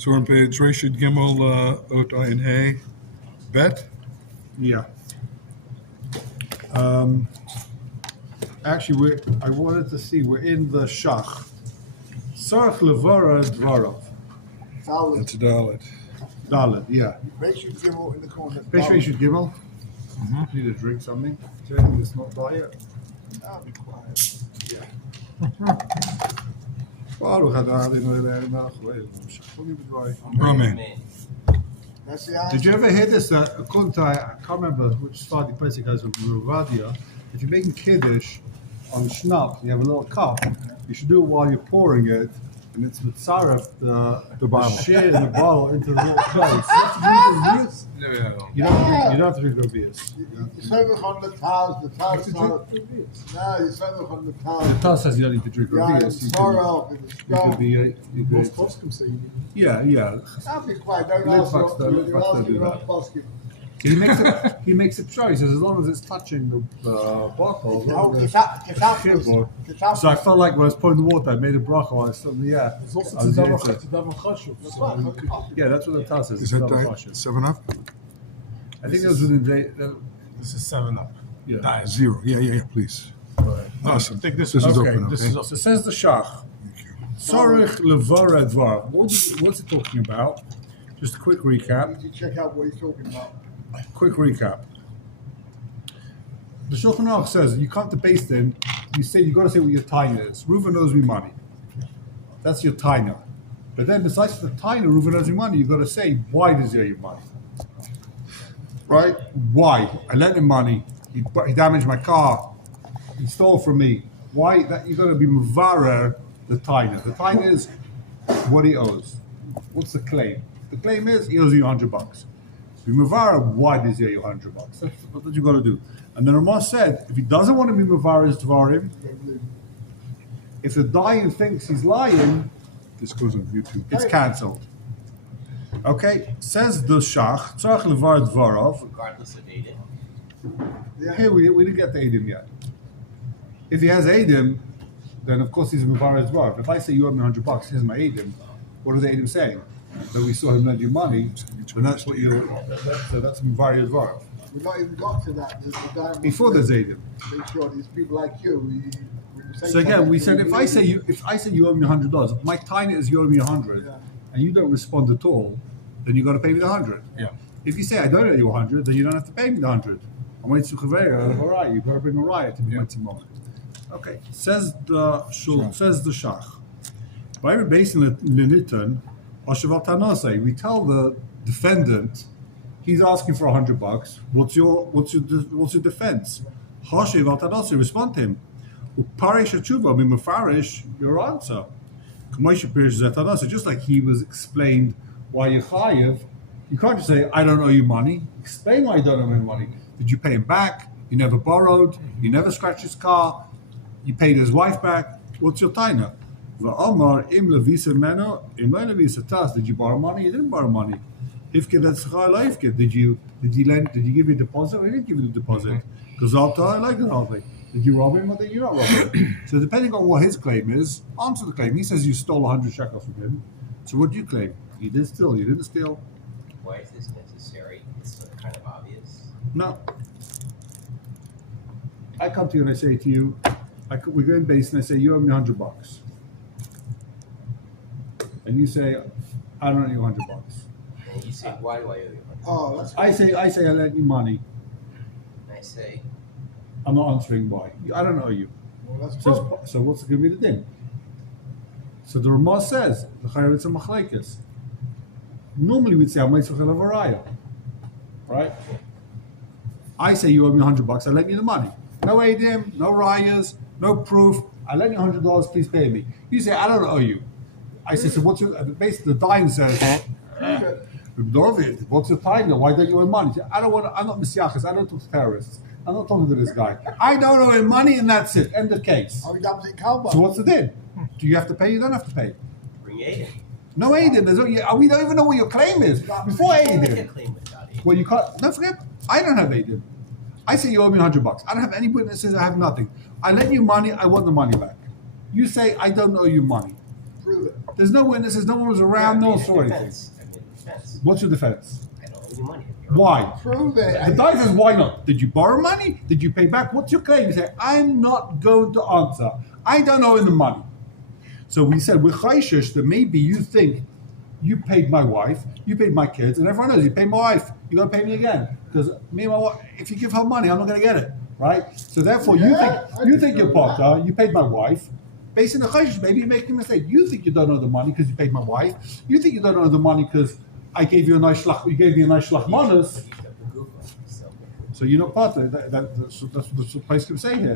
So on page Rashid Gimel Ot Ayin Hey Bet. Yeah. Actually, I wanted to see. We're in the Shach. Sarach Levara Dvarov. That's Dalit. Dalit. Yeah. Rashid Gimel in the corner. Page Rashid Gimel. Need to drink something. Is there anything that's not diet? I'll be quiet. Baruch Adonai Eloheinu melech haolam shachoni b'dvarim. Amen. That's the answer. Did you ever hear this? According to, I can't remember which Sephardic place it goes with Ravadia. If you're making Kiddush on Schnapp, you have a little cup, you should do it while you're pouring it, and it's with Saraf, the bottle. shit in the bottle into the little place. You don't have to drink Ravias. You serve it on the towels, the towels. No, you serve it on the towels. The Taz says you don't need to drink Yeah, Ravias. it's sorrow, it's strong. Most poskim say you need. Yeah. I'll be quiet, don't Live ask bucks don't- live you're bucks don't asking do your that. own poskim. He makes it sure. He says as long as it's touching the bottle. No, the it's out, shitboard. it's out. So I felt like when I was pouring the water, I made a bracha while I was still in the air. It's also I was to into it. daven chashuv. That's So right, you that's could- right. Yeah, that's what the Taz says. Is it's that double Diet kosher. 7-Up? I think it was within the. This is 7-Up. Yeah. Diet 0. Yeah, please. Awesome. I think this This is Okay, open, this okay? is So it says the Shach. Thank you. Sorich levara dvar. What's it talking about? Just a quick recap. You check out what he's talking about. Quick recap. The Shulchan Aruch says you come to Beis Din, you got to say what your taina is. Reuven owes me money. That's your taina. But then besides the taina, Reuven owes me money, you got to say why does he owe you money? Right? Why? I lent him money. He damaged my car. He stole from me. Why? That you got to be mevarer the taina. The taina is what he owes. What's the claim? The claim is he owes you $100. Be mevarer. Why does he owe you $100? That's what you got to do. And then Ramah said, if he doesn't want to be mevarer his dvarim, if the dying thinks he's lying, This goes on YouTube. it's cancelled. Okay, says the Shach, tzarach levar dvarov. Regardless of Aiden. Here we didn't get to Adim yet. If he has Adim, then of course he's a mevarer as well. If I say you owe me $100, here's my Adim, what are the Adim saying? That we saw him lend you money, and that's what you. So that's mevarer as well. We've not even got to that. There's the guy Before there's Adim. make sure these people like you. So again, we said if I say you owe me $100, my tiny is you owe me 100, Yeah. and you don't respond at all, then you got to pay me the 100. Yeah. If you say I don't owe you 100, then you don't have to pay me the 100. I'm waiting to all right, you've got to bring a riot to be Yeah. moment. Okay, says the Shach. By based in Linitan, Oshavat Tanase, we tell the defendant he's asking for $100. What's your defense? Hashiv Tanase, respond to him. Uparish Achuva, Mimafarish, your answer. So just like he was explained why you're chayiv, you can't just say, I don't owe you money. Explain why you don't owe him money. Did you pay him back? You never borrowed. You never scratched his car. You paid his wife back. What's your taina? V'amar im levisa meno im levisa tas. Did you borrow money? You didn't borrow money. Ifkid etzcha leifkid. Did you lend? Did you give me a deposit? Or you didn't give me the deposit. Because I like it hardly. Did you rob him or did you not rob him? So depending on what his claim is, answer the claim. He says you stole 100 shekels from him. So what do you claim? You did steal. You didn't steal. Why is this necessary? It's kind of obvious. No. I come to you and I say to you, we go in base and I say you owe me $100, and you say I don't owe you $100. And you say, why do I owe you money? Oh, that's I say I lent you money. And I say, I'm not answering why. I don't owe you. well, that's So, good. so what's going to be the thing? So the Ramah says the chayav a machlekes. Normally we'd say I'm right? I say you owe me $100. I lent you the money. No adim, no rayas, no proof. I lent you $100. Please pay me. You say I don't owe you. I say so. What's your? Basically, the dime says. What's your time? Why don't you owe money? I don't want. I'm not messiachas. I don't talk to terrorists. I'm not talking to this guy. I don't owe him money, and that's it. End of case. Oh, he comes in Kalba. So what's the din? Do you have to pay? You don't have to pay. bring Aiden. No adim. There's no. We don't even know what your claim is before I can adim. claim without Aiden. Well, you can't. Don't forget. I don't have adim. I say you owe me $100. I don't have any witnesses. I have nothing. I lent you money. I want the money back. You say I don't owe you money. Prove it. There's no witnesses. No one was around. No story. Defense. I made a defense. What's your defense? I don't owe you money. Why? Prove The it. guy says, why not? Did you borrow money? Did you pay back? What's your claim? You say, I'm not going to answer. I don't owe him the money. So we said, we're chayshish that maybe you think you paid my wife, you paid my kids, and everyone knows you paid my wife. You're going to pay me again. Because me and my wife, if you give her money, I'm not going to get it. Right? So therefore, Yeah, I you didn't think you're know that. potter, you paid my wife. Based on the chayshish, maybe you're making a mistake. You think you don't owe the money because you paid my wife. You think you don't owe the money because I gave you a nice shlach, you gave me a nice shlachmanas. So you're not part of that. That's what the place can say here.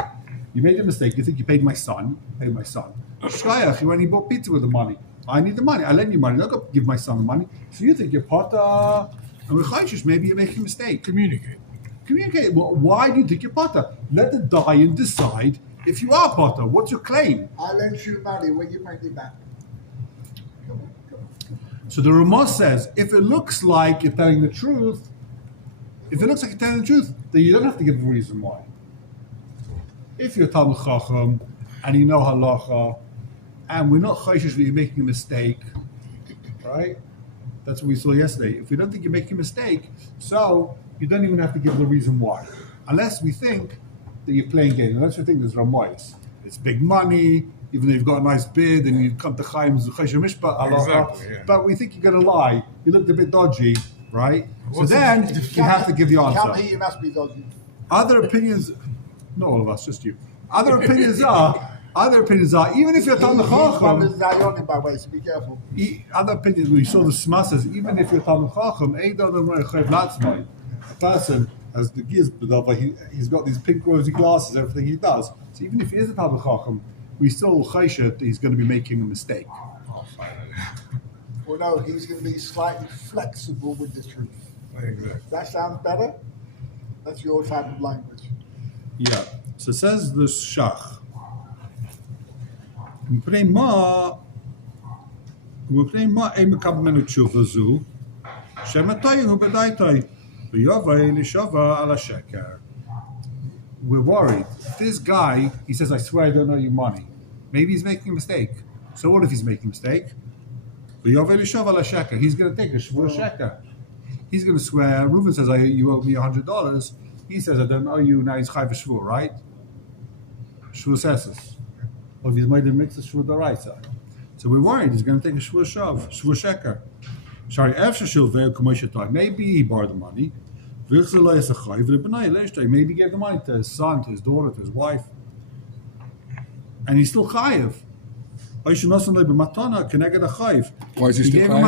You made a mistake. You think you paid my son. Shkayach, you only bought pizza with the money. I need the money. I lend you money. Don't go give my son the money. So you think you're part of. And with chayshish, maybe you're making a mistake. Communicate. Well, why do you think you're potter? Let the dayan decide if you are potter. What's your claim? I lent you money. When you pay me back? Come on. So the Ramah says, if it looks like you're telling the truth, then you don't have to give the reason why. If you're Talmud Chacham and you know halacha, and we're not chayshish that you're making a mistake, right? That's what we saw yesterday. If we don't think you're making a mistake, so you don't even have to give the reason why, unless we think that you're playing games. Unless we think there's Ramais. It's big money, even though you've got a nice bid and you come to Chaim's Chayshish Mishpat halacha, Exactly, yeah. but we think you're going to lie. You looked a bit dodgy, right? So then you have to give the Come answer. here, you must be dodgy. Other opinions, not all of us, just you. Other opinions are, even if you're Talmud He's one Chacham, of the Zionim, by the way, so be careful. other opinions, we saw the Shema says, even if you're Talmud Chacham, a person has the gears, he's got these pink rosy glasses, everything he does. So even if he is a Talmud Chacham, we still chayshish that he's going to be making a mistake. Well, no, he's going to be slightly flexible with the truth. Exactly. That sounds better? That's your type of language. Yeah. So it says the Shach. מפני מה אין מקבל ממנו תשובה זו, שמתי הוא בדייתוי, ויובא לשווה על השקר. We're worried. This guy, he says, I swear I don't owe you money. Maybe he's making a mistake. So what if he's making a mistake? ויובא לשווה על השקר. He's going to take a shvur sheker. He's going to swear. Reuven says, you owe me $100. He says, I don't owe you. Now he's chayv shvur, right? Shvur sesses. Or if he's made a mix of shvur daraisa. So we're worried he's going to take a shvur sheker. Maybe he borrowed the money. Maybe he gave the money to his son, to his daughter, to his wife. And he's still chayiv. Why is he still He gave him chayav?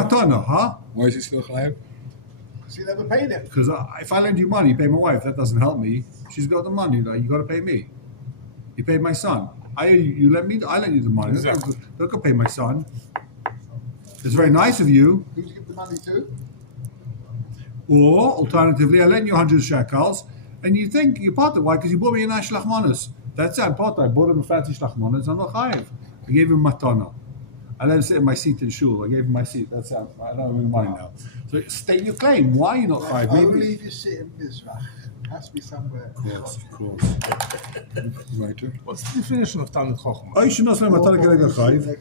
matana, huh? Why is he still chayav? So you never paid him. Because if I lend you money, you pay my wife. That doesn't help me. She's got the money. Like, you got to pay me. You paid my son. You lent me. I lent you the money. Exactly. Don't go pay my son. It's very nice of you. Who'd you give the money to? Or alternatively, I lent you 100 shekels, and you think you're part of why? Because you bought me a nice shlachmanis. That's it. I'm part. I bought him a fancy shlachmanis. I'm not chayiv. I gave him matana. I let him sit in my seat in shul. I gave him my seat. That's it. I don't have any money now. So state your claim. Why are you not chayiv? Only if you sit in Mizrach. Has to be somewhere. Of course. Writer. What's the definition of Talmud Chacham? I should not say matana kelega chayiv.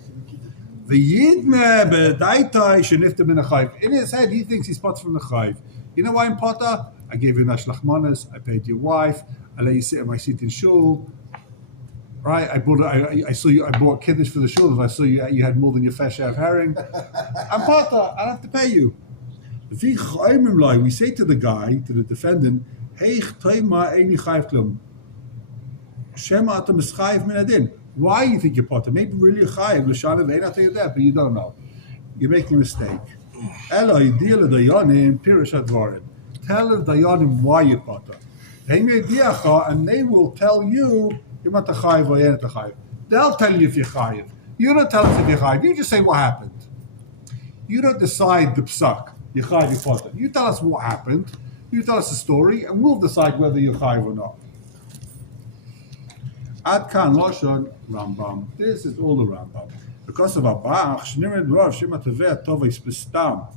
V'yidme b'daitai shenifta min chayiv. In his head, he thinks he's part from the chayiv. You know why I'm potter? I gave you nash lachmanas. I paid your wife. I let you sit in my seat in shul. Right? I saw you. I bought kiddush for the shul. I saw you had more than your fair share of herring. I'm potter. I have to pay you. We say to the guy, to the defendant, Hey, eini chayiv klum. Shema atam mischayiv min adin. Why you think you're potter? Maybe really you're chayiv. L'shana ve'ein ata yodeh, but you don't know. You're making a mistake. Eloi deal the dayanim pirush advarim. Tell the dayanim why you're potter. And they will tell you you're not a chayiv or you're not a chayiv. They'll tell you if you're chayiv. You don't tell us if you're chayiv. You just say what happened. You don't decide the psak. You're chayiv, you're potter. You tell us what happened. You tell us the story, and we'll decide whether you're chayiv or not. Ad kan lashon Rambam. This is all the Rambam. Because of Abach, shnirid rav shema teveh tovis bestam,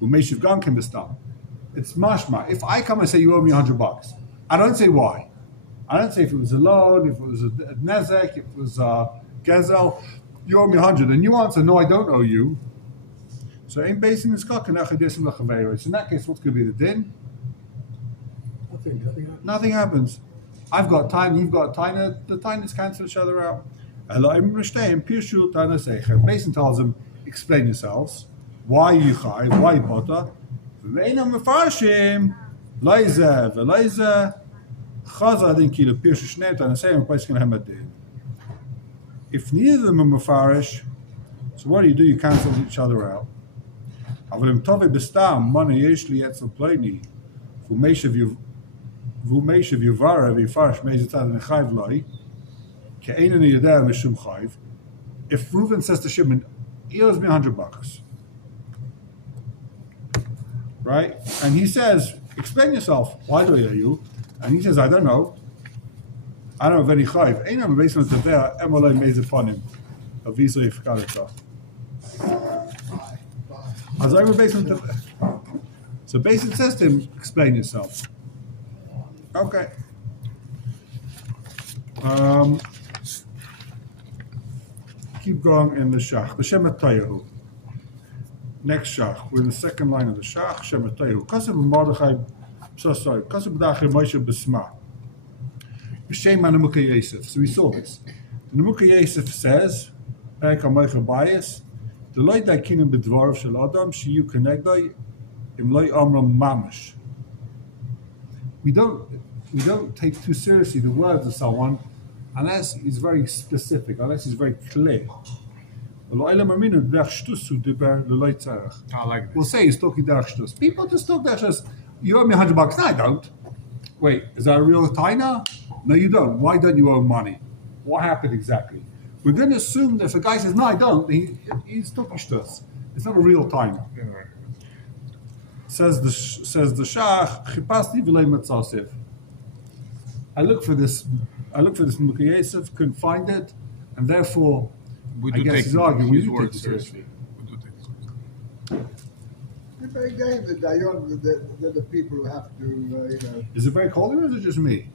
umeshiv gankim bestam. It's mashma. If I come and say you owe me $100, I don't say why. I don't say if it was a loan, if it was a nezek, if it was a gezel. you owe me 100, and you answer, no, I don't owe you. So ain't basing this cock and achadesim lachaveiro. So in that case, what's going to be the din? Nothing happens. I've got time, you've got time. The time cancel each other out. Basin tells him, explain yourselves. Why you chayv? Why potter? V'einam mefarshim leize v'leize chaza din kilo pirshu shneim tanasei place can have a din. If neither of them are mefarish, so what do? You cancel each other out. Avalim tove bestam money yesh li etzel pleini v'meishav yuvara v'yifarish meizetan nechayv loi ke'einen yedeh mishum chayv. If Reuven says to Shimon, he owes me $100, right? And he says, explain yourself. Why do I owe you? And he says, I don't know. I don't have any chayv. Ein am basement teveh emolei meiz upon him. Avisa yifkareta. As I basement teveh. So basement says to him, explain yourself. Okay. Keep going in the shach. The Shemet Tayahu. Next shach. We're in the second line of the shach. Shemet Tayahu. Kasev Mordechai. So sorry. Kasev B'dachei Moshe B'sma. B'shem Nemuka Yosef. So we saw this. The Nemuka Yosef says, Perek HaMoicha Bayis, the loy daikinem b'dvarav shel Adam sheyu kenegdai im loy amram mamash. We don't take too seriously the words of someone unless he's very specific, unless he's very clear. I like We'll this. say he's talking derech shtus. People just talk derech shtus. You owe me $100. No, I don't. Wait, is that a real taina? No, you don't. Why don't you owe money? What happened exactly? We're going to assume that if a guy says, no, I don't, he's talking shtus. It's not a real taina. Says the shach, chipasti v'lei matzasiv. I look for this Nemuka Yosef, couldn't find it, and therefore, We I do guess take he's arguing, we his do take word it seriously. We do take his word. It's very game the dayon, the people who have to, Is it very cold here, or is it just me?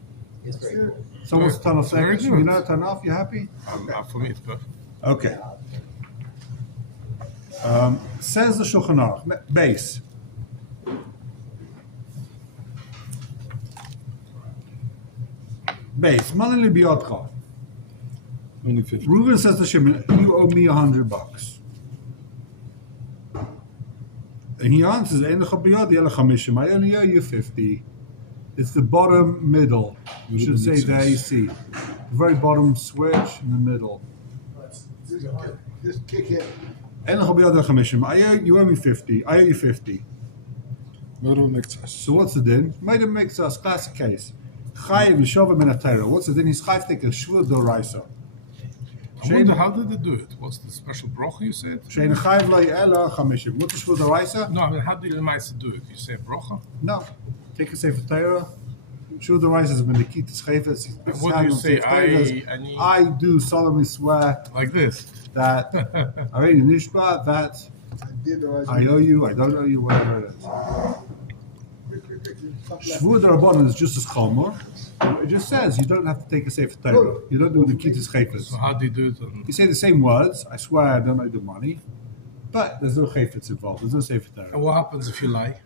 It's very cool. Someone's turn off Very seconds. good. You know, turn off. You happy? For me, it's perfect. Okay. Says the Shulchan Aruch. Base. Base. Manali biyotcha. Only 50. Reuben says to Shimon, "You owe me $100." And he answers, "Ein lecha biyad yeh lecha mishim. I only owe you 50." It's the bottom middle. You should say the AC. The very bottom switch in the middle. just kick it. Ein lecha biyad yeh lecha mishim. You owe me 50. I owe you 50. Murder makes us. So what's the din? Made him mix us. Classic case. Chayiv l'shovah min ha'Torah. What's the din? He's chayiv take a shvur doraisa. I wonder, how did they do it? What's the special brocha you said? Shein chayiv lo ela chamishim. What's the shvur doraisa? No, I mean, how did the Maisa do it? You say brocha? No. Take a sefer Torah. Shvur doraisa is when the key to schefes. And what do you say? I do solemnly swear Like this. that already nishba that I owe you. I don't owe you. Whatever it is. Shvur Rabbanan is just as chomer. It just says you don't have to take a sefer Torah. You don't do the key to schefes. So how do you do it? You say the same words. I swear I don't owe the money, but there's no chayfetz involved. There's no sefer Torah. And what happens if you lie?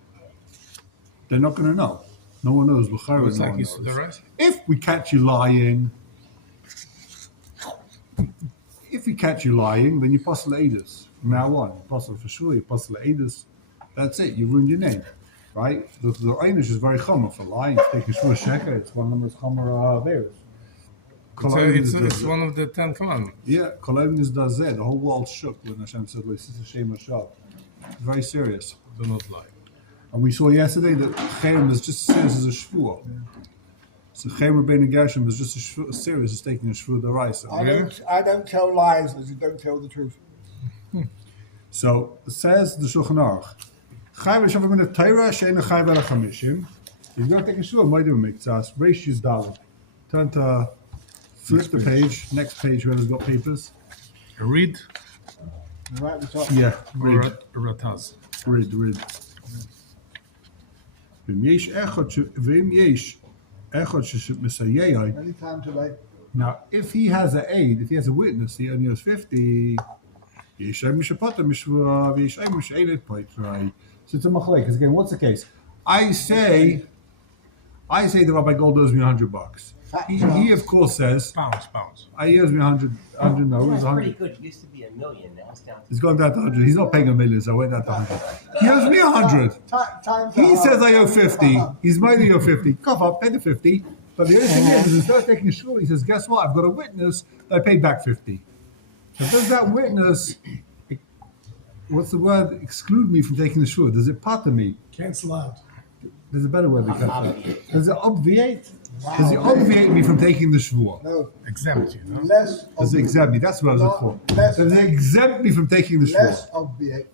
They're not going to know. No one knows. B'chara, It's no like one you knows. said, the rest. If we catch you lying, then you postle edus. From now on, you postle for sure. You postle edus. That's it. You ruined your name, right? The einish is very chomer for lying. It's taking shmur sheker. It's one of the most chomer theirs. It's one of the 10 commandments. Yeah, Kolevnis does that. The whole world shook when Hashem said, "This is a shame of Shah." Very serious. Do not lie. And we saw yesterday that Cherem is just as serious as a shvuah. So Cherem Rabbeinu Gershom is just as serious as taking a shvuah deraisa. I don't tell lies as you don't tell the truth. So it says the Shulchan Aruch, Chayv Hashem in the Torah she'ena chayv el chamishim. You're going to take a shvuah, might even make tzas. Reish Yuz Daled. Turn to flip the page. Next page where there's got papers. Read Right at the top. Yeah, or read. rataz. Read. V'im yesh echad shemesayei. Any time today. Now, if he has an aid, if he has a witness, he only owes 50. So it's a machlek. Because again, what's the case? I say the Rabbi Gold owes me $100. He of course says Pounds. he owes me 100. No, it was That's 100. pretty good. It used to be $1 million. Now it's down to. It's gone down to 100. He's not paying $1 million, so I went down to 100. He owes me 100. He says I owe 50. He's made me owe 50. Cough up, pay the 50. But the only thing is, instead of taking a shul, he says, guess what? I've got a witness that I paid back 50. So does that witness, what's the word, exclude me from taking the shul? Does it pater me? Cancel out. There's a better word. Obviate. Does it obviate? Does it obviate me from taking the shul? No, Exempt you, no? less Does it exempt me? That's what I was looking for. Less- Does it exempt me from taking the shul? less obviate.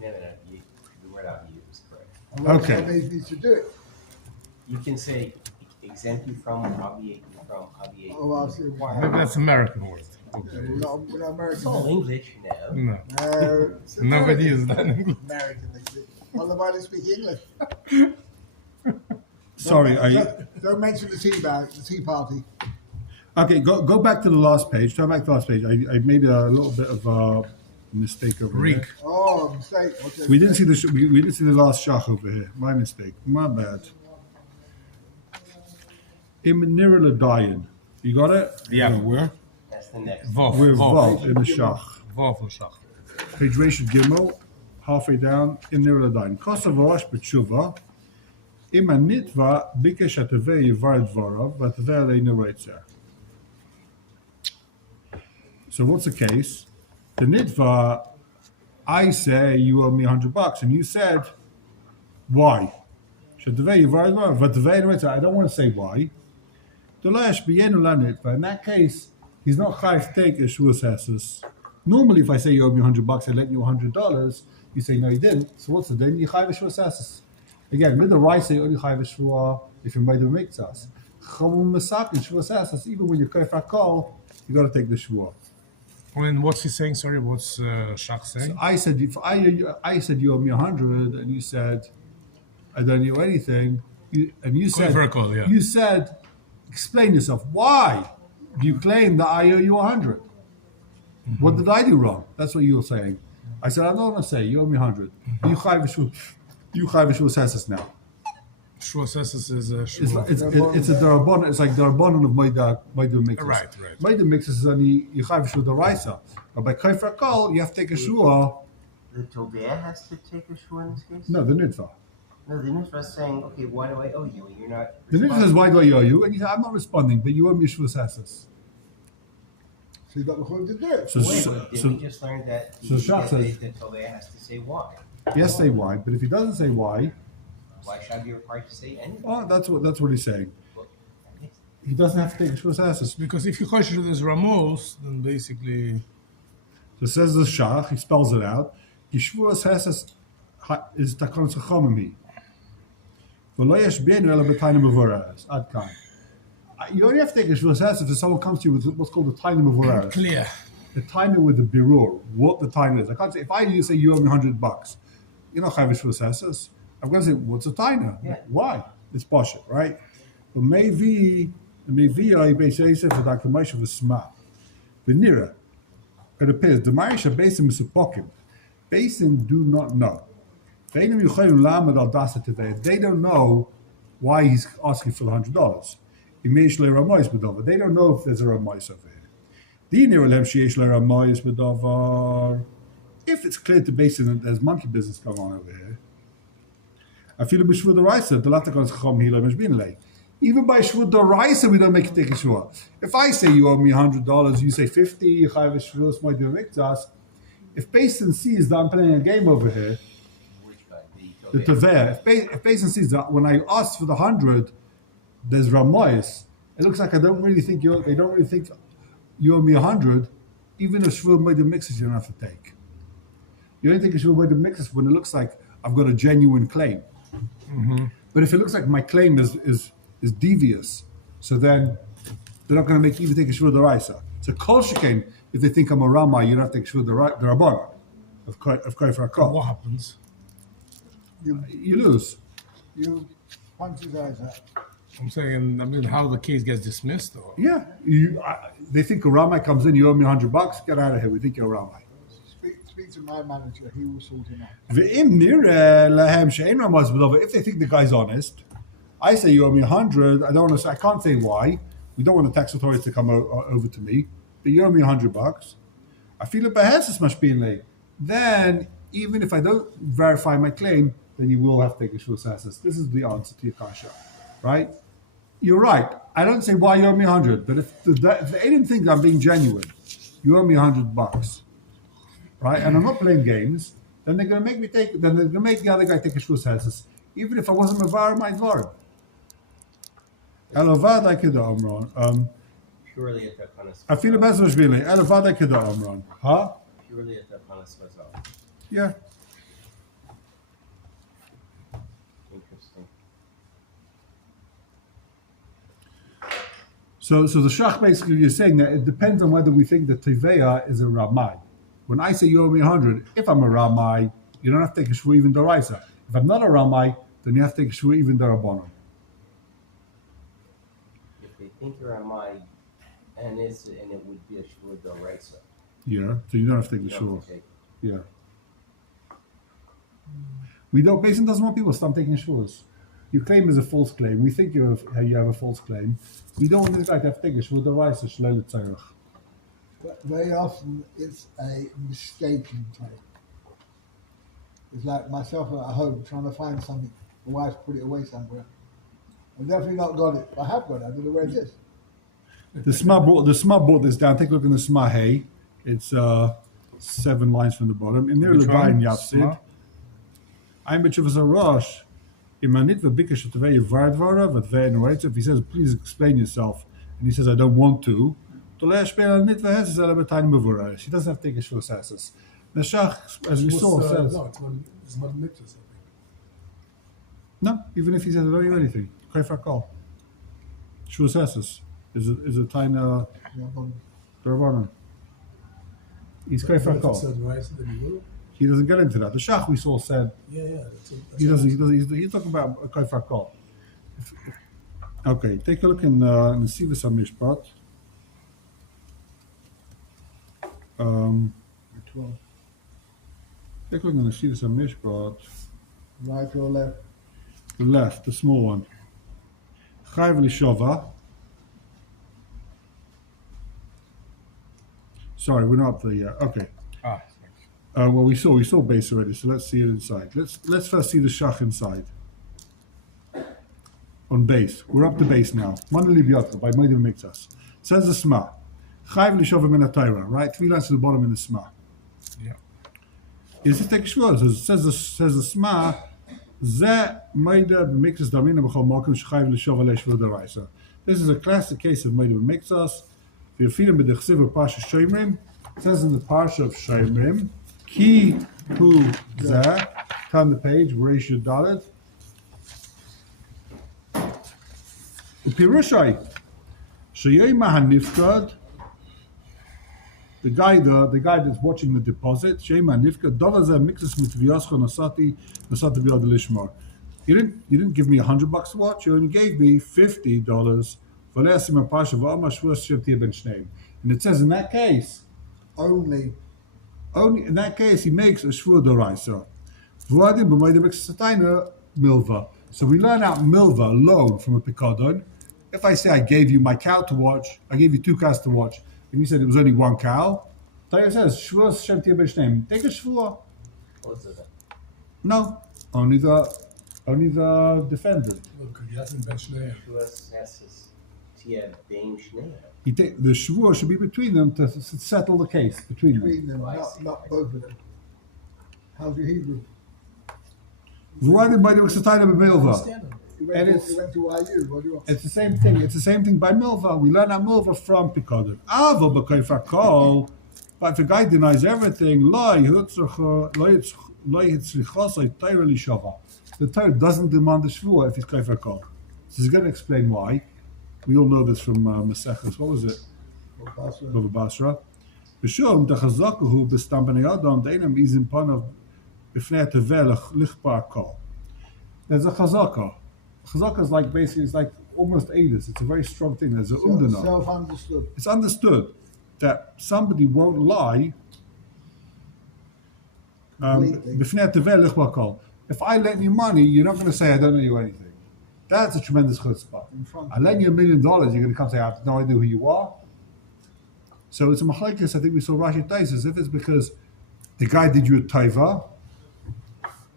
No. The word obviate is correct. Unless Okay. somebody needs to do it. You can say exempt you from, obviate you from, obviate. Oh, I see. Maybe that's American word. We're not It's all American. English now. No. It's Nobody uses that in English. American. Well, nobody speak English. Sorry, Don't mention the tea party. Okay, go back to the last page. Turn back to the last page. I made a little bit of a mistake over Reek. here. Oh, mistake. Okay. We didn't see we didn't see the last shach over here. My mistake. My bad. Imnira Ladayan. You got it? Yeah. Where? That's the next. Vov. We're Vov. involved in the shach. Vov or Shach. Page Reshit Gimel, halfway down. Imnira Ladayan. Kosav Rosh B'tshuva. Ima nitva bikesh atavei yivar dvarav v'atavei aleinu reitzer. So what's the case? The nitva, I say you owe me $100, and you said, why? I don't want to say why. In that case, he's not chayav to take a shuas hesses. Normally, if I say you owe me $100, I lent you $100. You say no, you didn't. So what's the din? You chayav shuas hesses. Again, with the right say only chayav shua if you're made of mikzas. Chavum masak and shuas hesses. Even when you're kaif kol, you got to take the shua. And what's he saying? Sorry, what's Shach saying? I said if I said you owe me 100, and you said I don't owe anything, and you said for a call, yeah. you said explain yourself. Why do you claim that I owe you 100? What did I do wrong? That's what you were saying. I said I don't want to say you owe me 100. You chayv shuas now. Shua says this is a It's Shua. it's a darabon. It's like darabon of Maida mixes. Right. Maida mixes is only you chayv shuas daraisa. But by kafir kol, you have to take a shua. The Tobia has to take a shua in this case? No, the nitva. No, the Nusra is saying, okay, why do I owe you? And you're not. The nitva says, why do I owe you? And he said, I'm not responding, but you owe me shuas hesses. So you got the whole to do it. So, Wait, so, but did so we just learn that so Shach says- the Tobia has to say why? yes, say why. But if he doesn't say why, Why should I be required to say anything? oh, that's what he's saying. Well, I guess- He doesn't have to take shuas hesses. Because if you question it as Ramos, then basically So says the Shach, he spells it out. Yeshuas hesses is takon tzachomimi. V'lo yeshbeinu ela b'tainim avoraz. Ad kan. You only have to take a shuas hesses if someone comes to you with what's called the tainim avoraz. clear. The taina with the birur, what the taina is. I can't say if you say you owe me $100, you're not chayv shuas hesses. I'm going to say what's a taina? Yeah. Why? It's poshut, right? But maybe I basically say for Dr. Moshe was smart. Venira, it appears the Marisha Basin Misupokim. Basin do not know. They don't know why he's asking for the $100. They don't know if there's a Ramois over here. If it's clear to Basin that there's monkey business going on over here, I feel the Raisa, the Latakons Chom Hila Meshbinle. Even by Shvud Raisa, we don't make it take a shua. If I say you owe me $100, you say 50, you have a shvus might do mikzas. If Basin sees that I'm playing a game over here, Which guy? the Taveh, if Basin sees that when I ask for the 100, there's Ramois, it looks like they don't really think you owe me 100, even if Shvud might do mixes you don't have to take. You only take a Shvud might do mixes when it looks like I've got a genuine claim. But if it looks like my claim is devious, so then they're not going to make even take a shvur deraisa. So kol shekain, if they think I'm a Rama, you don't have to take shvur derabana of kaifra kol. What happens? You lose. You punch his eyes out. I'm saying, how the case gets dismissed, or Yeah, they think a rabbi comes in, you owe me $100, get out of here. We think you're a rabbi. Speak to my manager, he will sort him out. If they think the guy's honest, I say you owe me 100. I don't want to say, I can't say why. We don't want the tax authorities to come over to me, but you owe me $100. I feel it behests much being late. Then, even if I don't verify my claim, then you will have to take a shul assessors. This is the answer to your kasha, right? You're right. I don't say why you owe me 100, but if the agent thinks I'm being genuine, you owe me $100, right? And I'm not playing games. Then they're going to make me take. Then they're going to make the other guy take a shul assessors, even if I wasn't mavar my dvarim. Elovad I could omron. Purely at the Panas. I feel the best was really Elovad I could omron. Huh? Purely at the Panas Mazal. Yeah. Interesting. So the shach basically is saying that it depends on whether we think that Teveya is a Ramai. When I say you owe me 100, if I'm a Ramai, you don't have to take a shvu even daraisa. If I'm not a Ramai, then you have to take a shvu even darabonon. If they think you're a Mai, and it would be a Shvur Doraisa. Yeah, so you don't have to take the You don't shvu. have to take- Yeah. We don't. Basin doesn't want people to stop taking shvus. Your claim is a false claim. We think you have a false claim. We don't want this guy to have to take a shvu daraisa shlele tzarech. But very often it's a mistaken claim. It's like myself at home trying to find something. My wife's put it away somewhere. I've definitely not got it. I have got it. I don't know where it is. The Sma brought this down. Take a look in the Sma Hey. It's 7 lines from the bottom. In there, Which the one? Bayin Yapsid. Sma? I'm bet you was a rush. Imanit v'bikesh tevei vardvara v'tvei noretz. If he says, please explain yourself, and he says, I don't want to, he doesn't have to take a shul assessors. The Shach, as we saw, says No, it's not mitzvah, I think. no. Even if he says, I don't do anything, Kefar call. Shul assessors is a tiny Yeah, but Rabbanan. He's But Kefar if it call. says rice, then you will. He doesn't get into that. The Shach we saw said Yeah, that's he doesn't. He's talking about a Kefar call. Okay, take a look in the Sivas HaMishpat. 12. Take a look in the Sivas HaMishpat. Right or left? The left, the small one. Chayv Lishova. Sorry, we're not up there yet. Okay. Well, we saw base already, so let's see it inside. Let's first see the shach inside. On base, we're up to base now. Manali Biyatra by Moedim Miktas. Says the Sma. Chayv Lishova min HaTorah, right? 3 lines to the bottom in the Sma. Yeah. Is it take shvur? Says the Sma. Ze Moedim Miktas Damina b'chol Malkim shechayv Lishova leishvur daraisa. This is a classic case of Moedim Miktas. If you're feeling with the Chsiv of Parsha Shomrim, it says in the Parsha of Shomrim, Ki hu zeh, turn the page, Reisha Dalet. Upirushai, Sheyema HaNifkad, the guy that's watching the deposit, Sheyema HaNifkad, Dovazeh Mixes Mitviyascha Nasati Biyad Lishmar. You didn't give me $100 to watch, you only gave me $50. And it says in that case, only in that case he makes a shvur daraisa. Milva. So we learn out milva, loan, from a pikadon. If I say I gave you my cow to watch, I gave you 2 cows to watch, and you said it was only 1 cow, Torah says shvur shem tia b'shneim. Take a shvur. What's that? No, only the defendant. Look, you have to bench there. Shvur Nessus Tia Bein Shnei. The shvur should be between them to settle the case between them. Between them, I see. not both of them. How's your Hebrew? V'radin by the Uksatayna b'milva. Understand them. He And went, it's- he went to IU. What do you want? It's the same thing. It's the same thing by milva. We learn our milva from Pikadon. Ava b'kayfar kol. But if a guy denies everything, the Torah doesn't demand the shvua if he's kayfar kol. So he's going to explain why. We all know this from Maseches. What was it? Bava Basra. B'shum dechazakuhu b'stam b'nei adam de'enam izim panav b'fnei tevel lichbar kol. There's a chazaka. Chazaka is like basically it's like almost Adis. It's a very strong thing. There's a umdana. Self-understood. It's understood that somebody won't lie. Completely. If I lend you money, you're not going to say I don't know you anything. That's a tremendous chutzpah. In front I of lend you $1 million, you're going to come say I have no idea who you are. So it's a machlekes. I think we saw Rashi Taisus. If it's because the guy did you a taiva,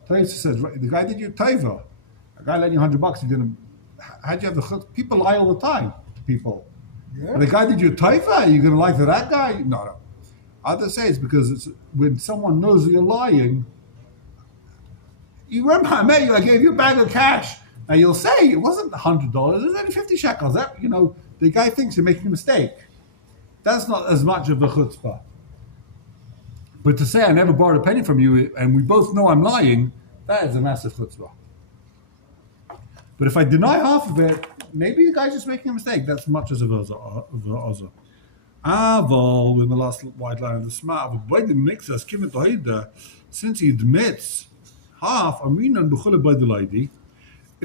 Taisus says the guy did you a taiva. A guy lent you $100. You're going to how'd you have the chutz? People lie all the time to people. Yeah. But the guy did you a taiva. You're going to lie to that guy? No. Others say it's because it's when someone knows that you're lying. You remember I met you, I gave you a bag of cash. Now you'll say it wasn't $100, it was only 50 shekels. That, the guy thinks you're making a mistake. That's not as much of a chutzpah. But to say I never borrowed a penny from you and we both know I'm lying, that is a massive chutzpah. But if I deny half of it, maybe the guy's just making a mistake. That's much as of the other. Aval, in the last white line of the smart, but makes us give it to Haida, since he admits half, if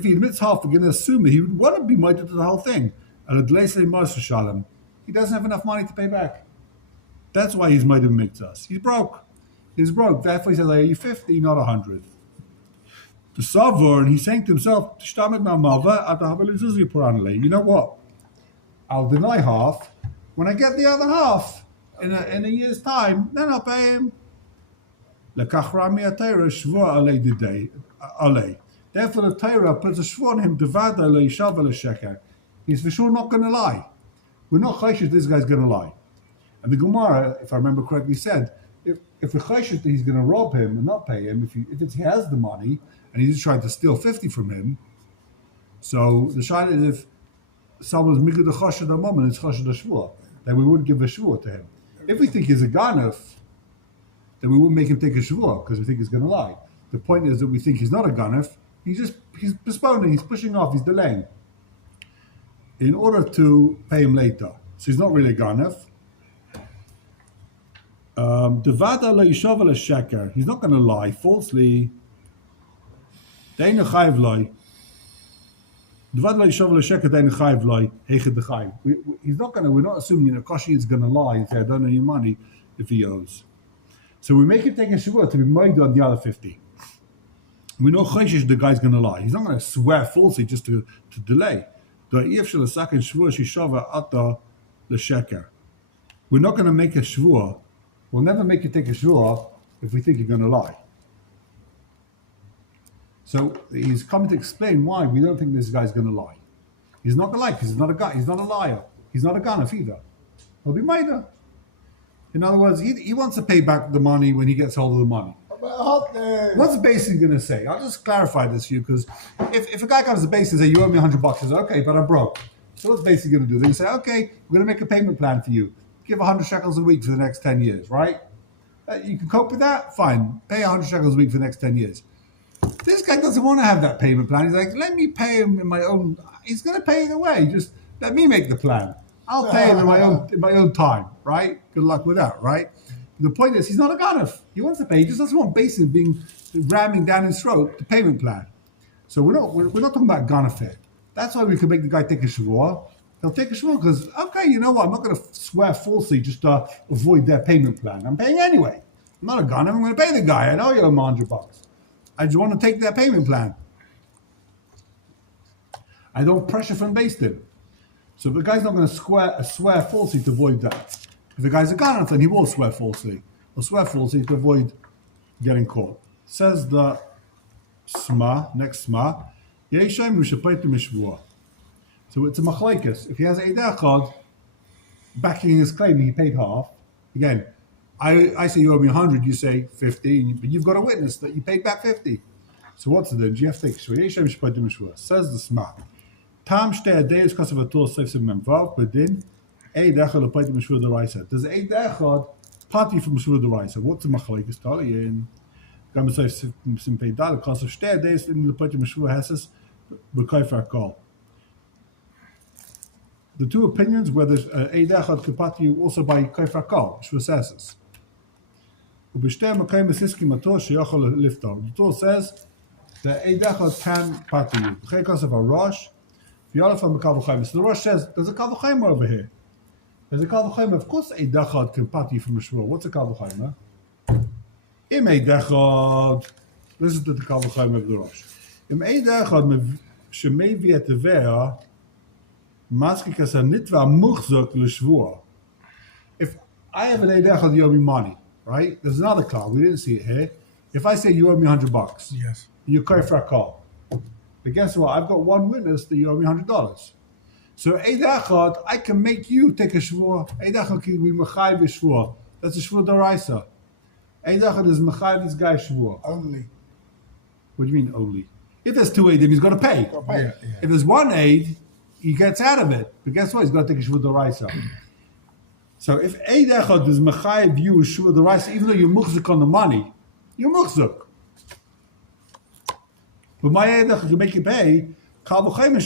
he admits half, we're going to assume that he would want to be mighty to the whole thing. And he doesn't have enough money to pay back. That's why he's mighty makes us. He's broke. Therefore he says, are you 50, not 100? The Savor, and he's saying to himself, you know what? I'll deny half. When I get the other half in a year's time, then I'll pay him. Therefore, the Torah puts a shvur on him. He's for sure not going to lie. We're not chayshish this guy's going to lie. And the Gemara, if I remember correctly, said if we're chayshish that he's going to rob him and not pay him, if he has the money and he's just trying to steal 50 from him, so the shayla is if someone's migud the chashad amam and it's chashad shvur, then we wouldn't give a shvur to him. If we think he's a ganef, then we wouldn't make him take a shvur because we think he's going to lie. The point is that we think he's not a ganef. He's postponing, he's pushing off, he's delaying in order to pay him later. So he's not really a ganef. He's not going to lie falsely. He's not going to. We're not assuming Kashi is going to lie and say I don't know your money if he owes. So we make him take a shvur to be made on the other 50. We know Chayshish the guy's going to lie. He's not going to swear falsely just to delay. We're not going to make a shvur. We'll never make you take a shvur if we think you're going to lie. So he's coming to explain why we don't think this guy's going to lie. He's not going to lie because he's not a guy. He's not a liar. He's not a ganef either. He'll be made. In other words, he wants to pay back the money when he gets hold of the money. What's the basis going to say? I'll just clarify this for you because if a guy comes to the base and says, you owe me $100, he says, okay, but I'm broke. So what's basically going to do? They say, okay, we're going to make a payment plan for you. Give 100 shekels a week for the next 10 years, right? You can cope with that? Fine. Pay 100 shekels a week for the next 10 years. This guy doesn't want to have that payment plan. He's like, let me pay him in my own... He's going to pay it away. Just let me make the plan. I'll pay him in my own time, right? Good luck with that, right? The point is, he's not a ganef. He wants to pay. He just doesn't want Basin ramming down his throat the payment plan. So we're not talking about ganef here. That's why we can make the guy take a shvur. He'll take a shvur because, okay, you know what? I'm not going to swear falsely just to avoid their payment plan. I'm paying anyway. I'm not a ganef. I'm going to pay the guy. I know you owe him $100. I just want to take their payment plan. I don't pressure from Basin. So the guy's not going to swear falsely to avoid that. If the guy's a ganef, then he will swear falsely. He'll swear falsely to avoid getting caught. Says the next Sma, Yeshem Mishapaitu Mishvua. So it's a machlekes. If he has a echad backing his claim, he paid half. Again, I say you owe me 100, you say 50, but you've got a witness that you paid back 50. So what's the difference? You have to take shvua. Yeshem Mishapaitu Mishvua. Says the Sma. Tam shtei adeus kasav atul seif memvav bedin eid echad lepaitu mishvur deraisa. Does eid echad party from mishvur deraisa? What's the machlekes? Taliyin gam seif simpei dal kasav shtei adeus in lepaitu mishvur heses b'kayfer kol. The two opinions whether eid echad could party you also by kayfer kol mishvur heses. Ub'shtei makayim esiskim atul sheyachol liftar. The Torah says that eid echad can party you. B'chei kasav arosh. So the Rosh says, there's a Kal V'Chomer over here. There's a Kal V'Chomer. Of course, Eid Echad can pat you from a Shvuah. What's a Kal V'Chomer? Im Eid Echad. Listen to the Kal V'Chomer of the Rosh. Im Eid Echad shemevi et Tevea maskik as a nitva muchzok l'Shvuah. If I have an Eid Echad, you owe me money, right? There's another call. We didn't see it here. If I say you owe me $100, Yes. you carry for a call. But guess what? I've got one witness that you owe me $100. So Eid Echad, I can make you take a shvuah. Eid Echad can be mechayiv shvuah. That's a shvuah d'oraisa. Eid Echad is mechayiv this guy shvuah. Only. What do you mean only? If there's two Eidim, he's got to pay. Got paid. Yeah. If there's one Eid, he gets out of it. But guess what? He's got to take a shvuah d'oraisa. So if Eid Echad is mechayiv you shvuah d'oraisa, even though you're muchzik on the money, you're muchzik. But my Eid Echad can make you pay. Kal V'Chomer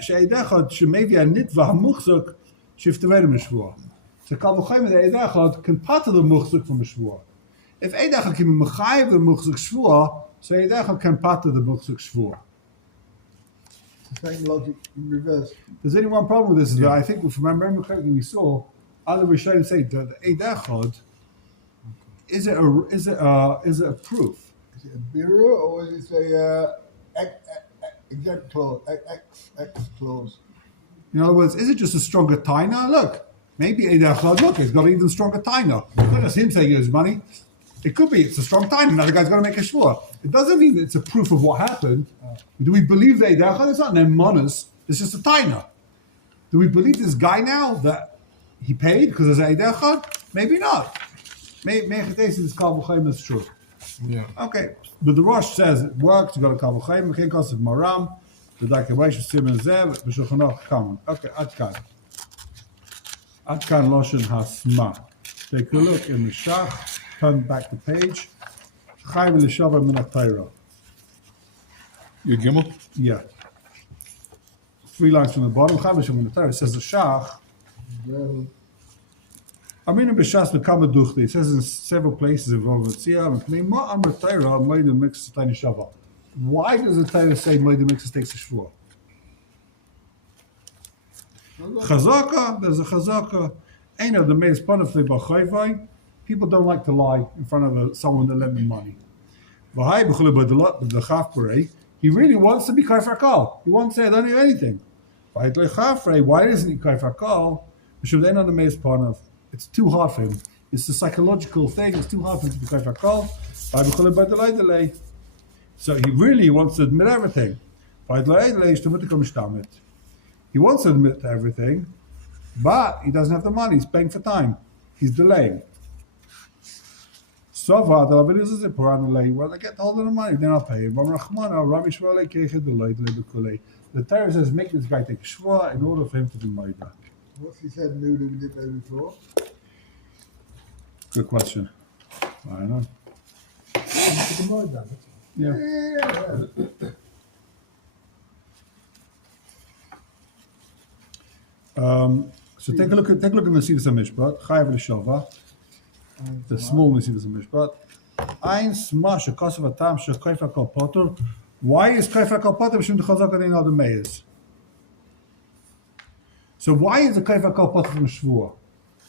she'Eid Echad shemevi ha'nitva ha'muchzuk shifteredim l'shvuah. So Kal V'Chomer the Eid Echad can pater the muchzuk from a shvuah. If Eid Echad can be mechayiv the muchzuk shvuah, so Eid Echad can pater the muchzuk shvuah. The same logic in reverse. There's only one problem with this is that I think, if I remember correctly, we saw other Rishonim say that the Eid Echad is it a proof? Is it a bureau or is it a exempt clause, X clause? In other words, is it just a stronger taina? Look, maybe Eid Echad, look, it's got an even stronger taina. It's not just him saying his money. It could be it's a strong taina. Now the guy's got to make a shvuah. It doesn't mean it's a proof of what happened. Do we believe the Eid Echad? It's not an emunus. It's just a taina. Do we believe this guy now that he paid because there's Eid Echad? Maybe not. Maybe this Kal V'Chomer is true. Yeah. Okay, but the Rosh says it works. You got a Kal V'Chomer. Can't cost of Maram. The Dakevayish Simen Zev. B'Shulchan Aruch Kaman. Okay, Adkan. Adkan Loshen Hasma. Take a look in the Shach. Turn back the page. Chayv l'Shavar Min HaTorah. Your Gimel? Yeah. 3 lines from the bottom. Chayv l'Shavar Min HaTorah. It says the Shach. Well, Aminu b'Shas B'Kama Duchti. It says in several places in Rav Tzia. Ma Amr Torah Moed Mixes Tani Shava. Why does the Torah say Moed Mixes takes a shvuah? Chazaka. There's a chazaka. Ain't of the meis panafle b'chayvai. People don't like to lie in front of someone that lent them money. V'hai b'chule b'dechaf b'rei. He really wants to be kaifer kal. He wants to say I don't do anything. V'hai d'chafrei. Why isn't he kaifer kal? B'shem de'en on the meis panaf. It's too hard for him. It's a psychological thing. It's too hard for him to be kaifer kal. V'hai b'chule b'delay. So he really wants to admit everything. V'hai delay is to mitakom. He wants to admit to everything, but he doesn't have the money. He's paying for time. He's delaying. So far, well, they get hold of the money, then I'll pay him. The Torah says, make this guy take a shvuah in order for him to be made back. what's he said new that we didn't know before? Good question. I don't know. Put the mud down. Yeah. So take a look in the Sidus HaMishpat, Chayav L'Shava, the small Sidus HaMishpat. Ein Smash, a Kosov Atam, Shekaifa Kal Potter. Why is Kaifa Kal Potter? B'Shem D'Chazak Adin Al Meyes. So why is the Kaifa Kal Potter from a Shvuah?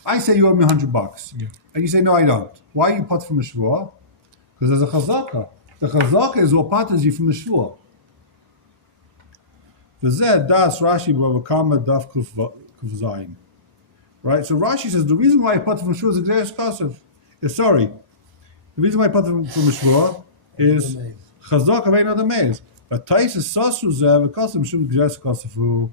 I say you owe me $100. Yeah. And you say, no, I don't. Why are you potter from a Shvuah? Because there's a Chazaka. The Chazaka is what potters you from a Shvuah. V'zeh das Rashi b'avakama daf kuf zayin. Right? So Rashi says the reason why I potter from Shvuah is Gzeres Kosev. Sorry. The reason why I potter from a Shvuah is Chazaka vein other meiz. But Tais is Sasru Zeh v'kosev Mishum Gzeres Kosev.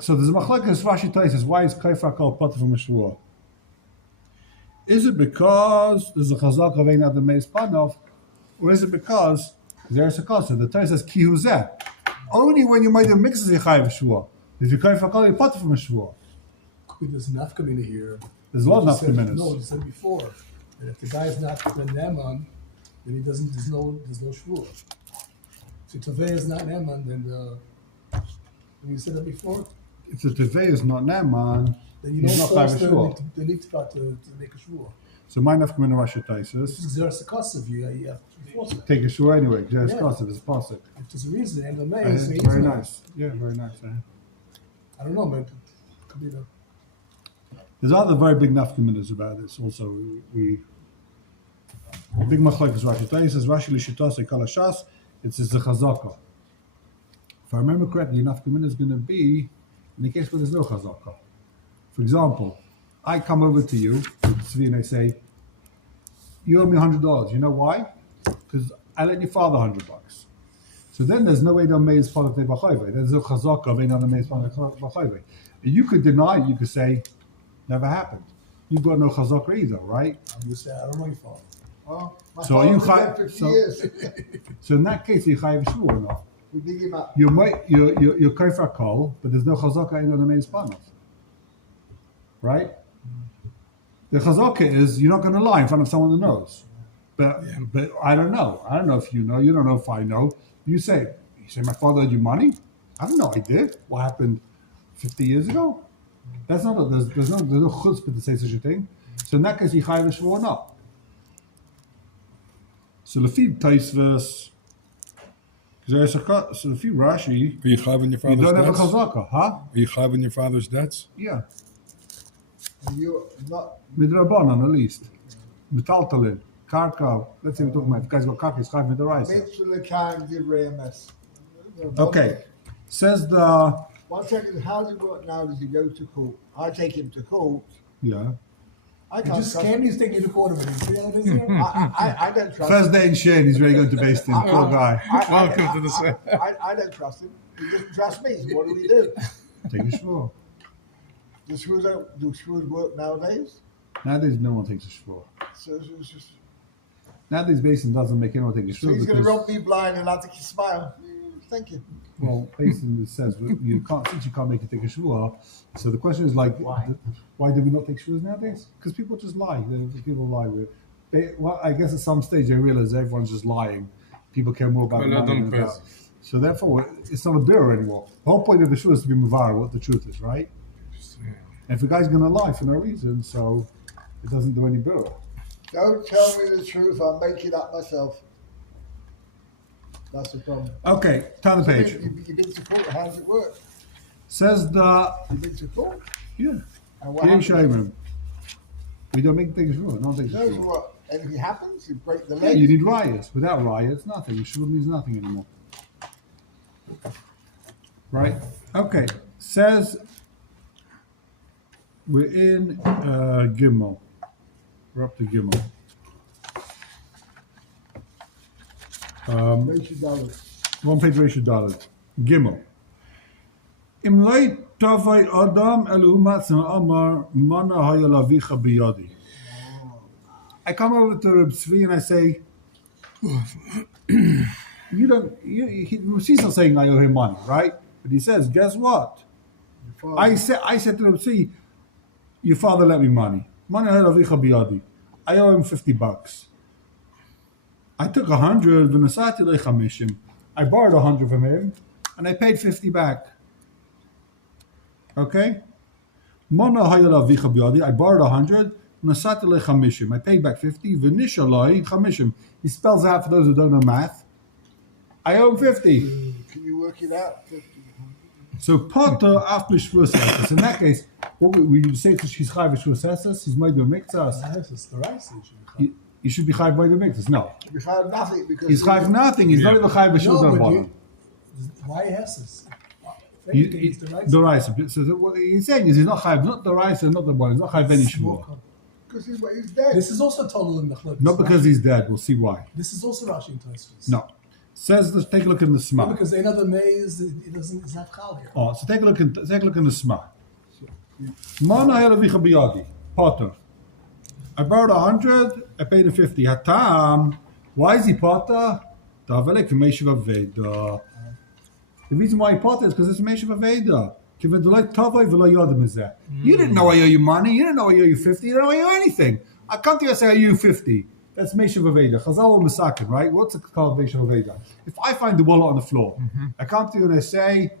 So there's a machlekes Rashi Tais says why is Kaifa called potter from a Shvuah? Is it because there's a Chazaka vein other meiz panov, or is it because there's a cost? The Torah says ki huzeh. Only when you might have mixes a chayiv shvuah. If you kaifa kal, you potter from a shvuah. There's nafkamina here. There's a lot of You said- nafkaminas. No, you said before. And if the guy is not the neman, then he doesn't. There's no shvuah. So Tovei is not neman, then you said that before. If the tevei is not neman, Then you he's don't not chayiv force shvuah. the nitva to make a shvuah. So my nafkamina Rashi Taisus. Because there's a cost of you have to enforce it. Take a shore anyway, because there's Yeah. cost of it's pasuk. If there's a reason, and the mayor is Very nice. Yeah, very nice. I don't know, but it could be the. There's other very big nafkaminas about this also. We big machlek is Rashi Taisus, Rashi Lishitase Kalashas, it's a chazaka. If I remember correctly, nafkamina is going to be in the case where there's no chazaka. For example, I come over to you, Tzvi, and I say, you owe me $100. You know why? Because I lent your father $100. So then there's no way to maze part of b'chayve. There's no chazaka of another maze part of b'chayve. You could deny. You could say, never happened. You've got no chazaka either, right? I'm just saying, I don't know your fault. Oh, my So you father chai- was there 50 so- years. So in that case, you chayiv shvu or not? We dig him up. You're kaifa kol, but there's no chazaka in the maze part. Right? The chazaka is you're not going to lie in front of someone who knows. But I don't know. I don't know if you know. You don't know if I know. You say my father owed you money. I have no idea what happened 50 years ago. That's not. There's no chutzpah to say such a thing. So in that case, you chayiv shvu or not. So lefi Taisvus, so lefi Rashi, Are you chayv in your you father's don't have a debts? chazaka, huh? Are you chayv in your father's debts? Yeah, You not midrabanan at least. Metaltalin, karka. Let's say we're talking about if guys got karka, it's chayv midraisa. mitzvah the kind give remes. Okay, says the 1 second. How does it work now? Does he go to court? I take him to court. yeah. I You can't just trust Candy's taking you to court already. See how it is here? I don't trust First him. day in Shane, he's ready to go to based in. Poor guy. Welcome to the set. I don't trust him. He doesn't trust me. So what do we do? Take a shvur. Do screws work nowadays? Nowadays, no one takes a shvur. So it's just, Nowadays, Basin doesn't make anyone take a so shvur he's going to because, rob me blind and I'll take his smile. Thank you. well, Basin says you can't since you can't make it take a shvur. So the question is like, why do we not take shvurs nowadays? Because people just lie. People lie. Well, I guess at some stage they realize everyone's just lying. People care more about Well, money don't than about. press. So therefore, it's not a beer anymore. The whole point of the shvur is to be mavar, what the truth is, right? And if a guy's going to lie for no reason, so it doesn't do any beer. Don't tell me the truth. I'll make it up myself. That's the problem. Okay, turn the page. You've been to court. How does it work? Says the You've been to court. yeah. And what Yeah, happens? Shaiman. We don't make things shvur. No one takes a Knows shvur. what? Anything happens, you break the Yeah, leg. you need riots. Without riots, nothing. Shvur means nothing anymore. Right? Okay. Says we're in Gimel. We're up to Gimel. $80. One page ratio dollar. Gimel. Im lei tavai adam elu matzim amar mana haya lavicha biyadi. I come over to Reb Tzvi and I say, you don't, he's not saying I owe him money, right? But he says, guess what? I said to Reb Tzvi, your father lent me money. Mana haya lavicha biyadi. I owe him $50. I took 100, v'nasati lechamishim. I borrowed 100 from him, and I paid 50 back. Okay? Mana hayala vicha biyadi. I borrowed 100, v'nasati lechamishim. I paid back 50, v'nishalai chamishim. He spells out for those who don't know math. I owe him 50. Can you work it out? So potter after shvur. In that case, what we say to she's chayv shvur. He's made a mixas. It's the rice issue. He should be chayv by the mixas. No, We found nothing because he's chayv nothing. He's not even chayv No, b'shvur but bottom. why has this? If anything, it's the rice. The rice. So what he's saying is he's not chayv, not the rice and not the bottom. He's not chayv any shvur. he's dead. This is also total in the Not because he's dead. We'll see why. This is also Rashi in Tosfos. No. Says let's take a look in the No, Sma. because another maze, it doesn't. It's not chal here. Oh, so take a look in the Sma. Mana halavicha biyadi potter. I borrowed 100. I paid him 50. Hatam. Why is he potter? Davelek meishav aveda. The reason why he potter is because it's meishav aveda. You didn't know I owe you money. You didn't know I owe you 50. You didn't know I owe you anything. I come to you and say I owe you 50. That's Meshav Aveda. Chazal or Masakin, right? What's it called, Meshav Aveda? If I find the wallet on the floor, I come to you and I say,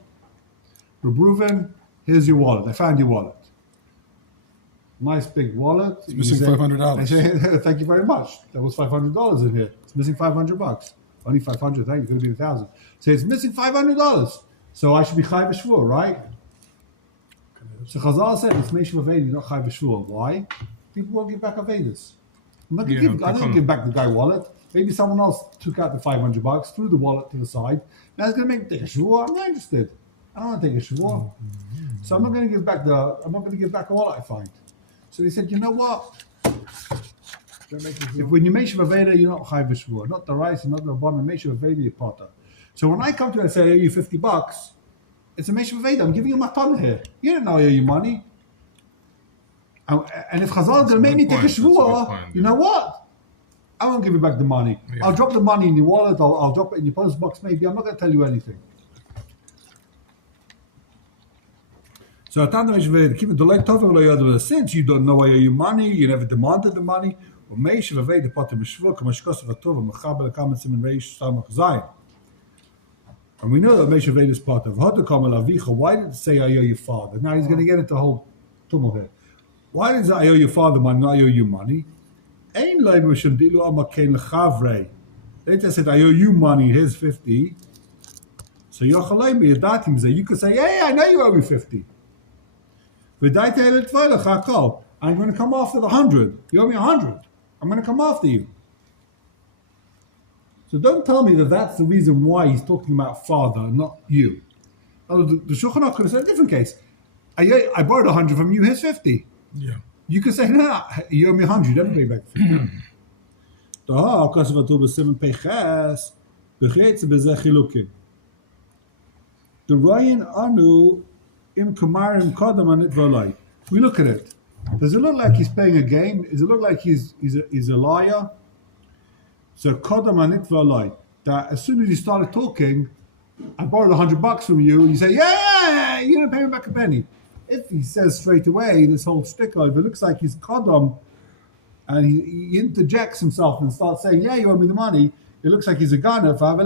Reuven, here's your wallet. I found your wallet. nice big wallet. It's missing You say- $500. I say, thank you very much. There was $500 in here. It's missing $500. Only 500. Thank you. Could have been 1,000. Say it's missing $500. So I should be chai v'shvur, right? So Chazal said it's meishav avedi, not chai v'shvur. Why? People won't give back avedas. I'm not going to Yeah, I don't give back the guy wallet. Maybe someone else took out the $500, threw the wallet to the side. Now it's going to make take a shvur. I'm not interested. I don't want to take a shvur. So I'm not going to give back the wallet I find. So they said, you know what? If when you meishav aveda, you're not chai v'shvur. Not the rice and not the bottom. Meishav aveda, you're potter. So when I come to you and say, I owe you $50, it's a meishav aveda. I'm giving you matana here. You didn't know I owe you money. And if Chazal is going to make me take a shvur, you know what? I won't give you back the money. Yeah. I'll drop the money in your wallet. I'll drop it in your post box. Maybe I'm not going to tell you anything. So since you don't know I owe you money, you never demanded the money. And we know that Meishav Aveda is part of. Why did it say I owe your father? Now he's going to get into the whole tumult here. Why did it say I owe your father money, not I owe you money? Later said I owe you money, here's 50. So you could say, yeah, I know you owe me 50. I'm going to come after the 100. You owe me 100. I'm going to come after you. So don't tell me that that's the reason why he's talking about father, not you. The Shulchan Aruch could have said a different case. I borrowed 100 from you, here's 50. Yeah. You could say, no, you owe me 100, you never pay back 50. The Ryan Anu im Kamarim Kodam Anit Volai. We look at it. Does it look like he's playing a game? Does it look like he's a liar? So Kodam Anit Volai. That as soon as he started talking, I borrowed $100 from you, and you say, yeah, you didn't pay me back a penny. If he says straight away this whole sticker, if it looks like he's Kodam, and he interjects himself and starts saying, yeah, you owe me the money, it looks like he's a gunner. So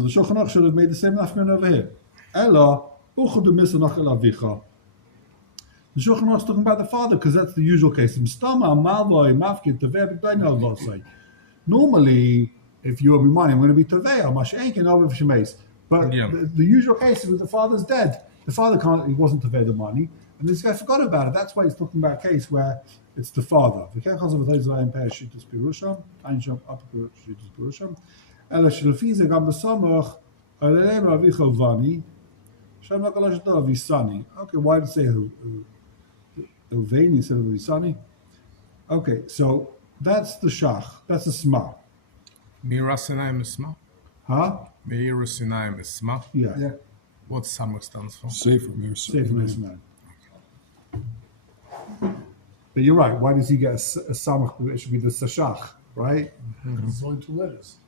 the Shulchan Aruch should have made the same nafkan over here. Ella, the Shulchan Aruch is talking about the father because that's the usual case. Normally, if you owe me money, I'm going to be Taveh, but Yeah. the usual case is when the father's dead. The father he wasn't Taveh the money, and this guy forgot about it. That's why he's talking about a case where it's the father. אלא שלפי זה גם בסמוך עליהם אביך ובני שם לא קלה שתו אביסני. Okay, why did it say Uvani instead of Avisani? Okay, so that's the shach, that's the sma. Meira Sinai Isma. Huh? Meira Sinai Isma. Yeah. What Samach stands for? Safer, Mir. Safe from this man. But you're right, why does he get a samach? It should be the sashach, right? It's only 2 letters.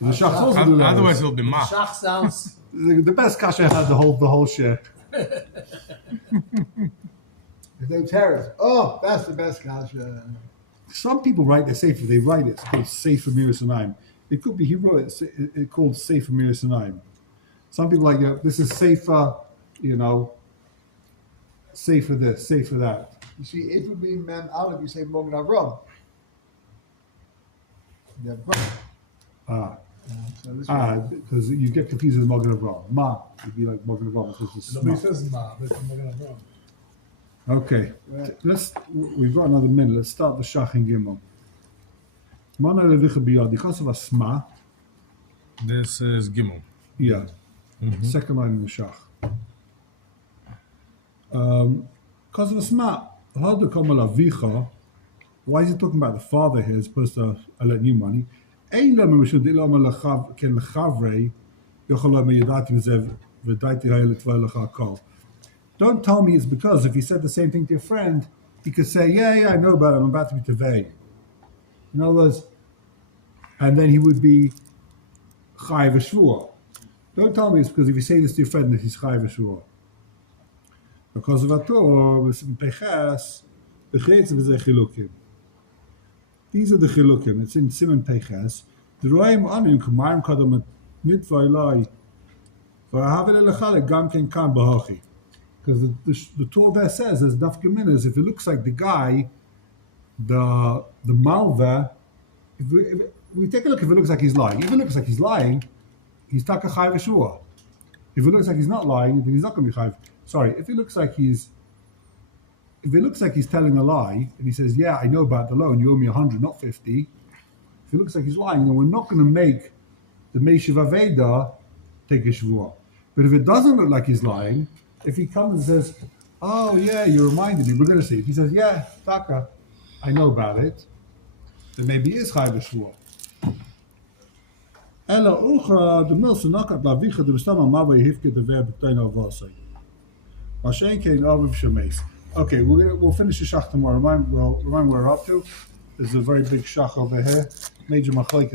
The shach also do Otherwise, letters. it'll be Ma. Shach sounds. The best kasha had the whole share. There's no terrors. Oh, that's the best kasha. Some people write their sefer. They write it. It's called Sefer Mirasanaim. It could be he wrote it called Sefer Mirasanaim. Some people like this is Sefer, Sefer this, Sefer that. You see, if it be Mem Aleph, you say Mogen Avram. Yeah, right. So this one. Because you get confused with Mogen Avram. Ma would be like Mogen Avram. So it's Nobody just says Ma, but I'm going to wrong. okay. Right. We've got another minute. Let's start the Shach and Gimel. Mana levicha biyad. Because of a sma. This is Gimel. Yeah. Second line in the Shach. Because of a sma. How to come alavicha? Why is he talking about the father here as opposed to I lent you money? Ein lama mishud ilama lechav ken lechavrei yochol meyadati v'zev v'daiti ha'el tvay lecha kol. Don't tell me it's because if he said the same thing to your friend, he could say, yeah, I know about it, I'm about to be tevei. In other words, and then he would be chai v'shvua. Don't tell me it's because if you say this to your friend that he's chai v'shvua. Because of Ator, with some peches, these are the chilukim. It's in Simon Peches. The Roim Anu Kamarim Kadam Nitvailai Because the Torah there says, as Daf Geminas, if it looks like the guy, the malva, if we take a look, if it looks like he's lying, if it looks like he's lying, he's taka chayv shua. If it looks like he's not lying, then he's not going to be chayv. Sorry, if it looks like he's telling a lie, and he says, yeah, I know about the loan, you owe me 100, not 50. If it looks like he's lying, then we're not going to make the Meishiv Aveda take a Shavua. But if it doesn't look like he's lying, if he comes and says, oh yeah, you reminded me, we're going to see. If he says, yeah, Taka, I know about it, then maybe he is Chayv Shavua. Ella Ucha, the Milsa Nakat Lavicha, the Mustama Mava Hifke, the verb Taino Vasai. Mashen came over Shemes. Okay, we'll finish the Shach tomorrow. Remind where we're up to. There's a very big Shach over here. Major Machlekes